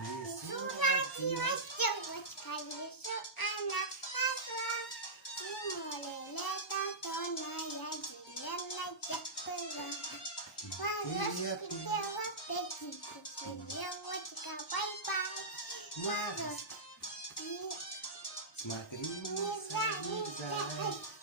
лесу родилась девочка, лесу она росла. Зимой лето сонная, зеленая была. Морозки пела птички, девочка, бай-бай. Мороз, Смотри, не залезай.